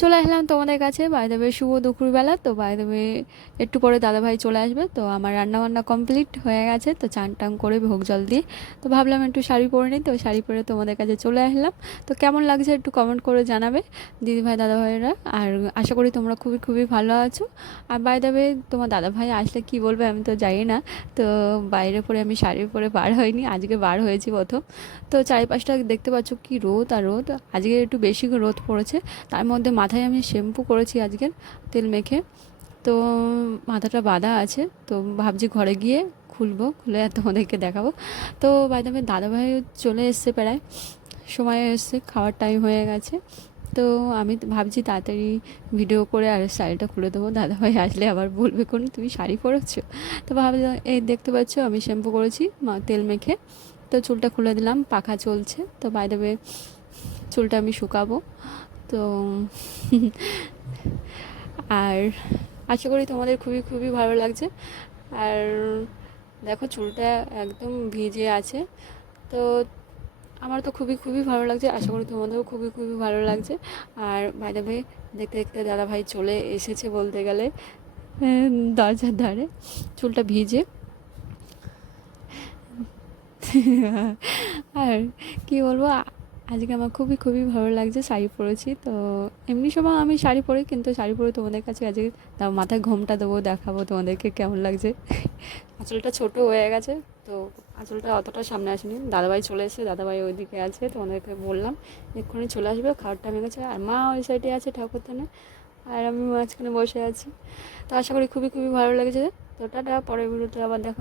চলে আসলাম তোমাদের কাছে। বাই দ্য ওয়ে শুভ দুপুরবেলা। তো বাই দ্য ওয়ে একটু পরে দাদাভাই চলে আসবে, তো আমার রান্নাবান্না কমপ্লিট হয়ে গেছে, তো চান টান করে ভোগ জল দিয়ে তো ভাবলাম একটু শাড়ি পরে নিই, তো শাড়ি পরে তোমাদের কাছে চলে আসলাম। তো কেমন লাগছে একটু কমেন্ট করে জানাবে দিদিভাই দাদাভাইরা। আর আশা করি তোমরা খুবই খুবই ভালো আছো। আর বাই দ্য ওয়ে তোমার দাদাভাই আসলে কি বলবে আমি তো জানি না। তো বাইরে পরে আমি শাড়ি পরে বার হয়নি, আজকে বার হয়েছি প্রথম। তো চারিপাশটা দেখতে পাচ্ছ কি রোদ আর রোদ, আজকে একটু বেশি রোদ পড়েছে। তার মধ্যে মাথায় আমি শ্যাম্পু করেছি আজকের, তেল মেখে। তো মাথাটা বাঁধা আছে, তো ভাবছি ঘরে গিয়ে খুলবো, খুলে আর তোমাদেরকে দেখাবো। তো বাইরে দাদাভাই চলে এসছে, প্রায় সময় এসছে, খাওয়ার টাইম হয়ে গেছে। তো আমি ভাবছি তাড়াতাড়ি ভিডিও করে আর শাড়িটা খুলে দেবো, দাদাভাই আসলে আবার বলবে কোন তুমি শাড়ি পরেছো। তো ভাবলাম এই দেখতে পাচ্ছ আমি শ্যাম্পু করেছি তেল মেখে। তো চুলটা খুলে দিলাম, পাখা চলছে। তো বাই দ্য ওয়ে চুলটা আমি শুকাবো। তো আর আশা করি তোমাদের খুবই খুবই ভালো লাগছে। আর দেখো চুলটা একদম ভিজে আছে। তো আমার তো খুবই খুবই ভালো লাগছে, আশা করি তোমাদেরও খুবই খুবই ভালো লাগছে। আর বাই দ্য ওয়ে দেখতে দেখতে দাদাভাই চলে এসেছে বলতে গেলে দরজার ধারে, চুলটা ভিজে। আর কি বলবো, আজকে আমার খুবই খুবই ভালো লাগছে, শাড়ি পরেছি। তো এমনি সময় আমি শাড়ি পরি, কিন্তু শাড়ি পরে তোমাদের কাছে আজকে মাথায় ঘোমটা দেবো, দেখাবো তোমাদেরকে কেমন লাগছে। আঁচলটা ছোট হয়ে গেছে, তো আঁচলটা অতটা সামনে আসেনি। দাদাভাই চলে এসেছে, দাদাভাই ওইদিকে আছে, তোমাদেরকে বললাম এক্ষুনি চলে আসবে, খাওয়ার টাইম হয়ে গেছে। আর মা ওই সাইডে আছে ঠাকুরদানে, আর আমি মাঝখানে বসে আছি। তো আশা করি খুবই খুবই ভালো লাগছে। তো টাটা, পরের ভিডিওতে আবার দেখা।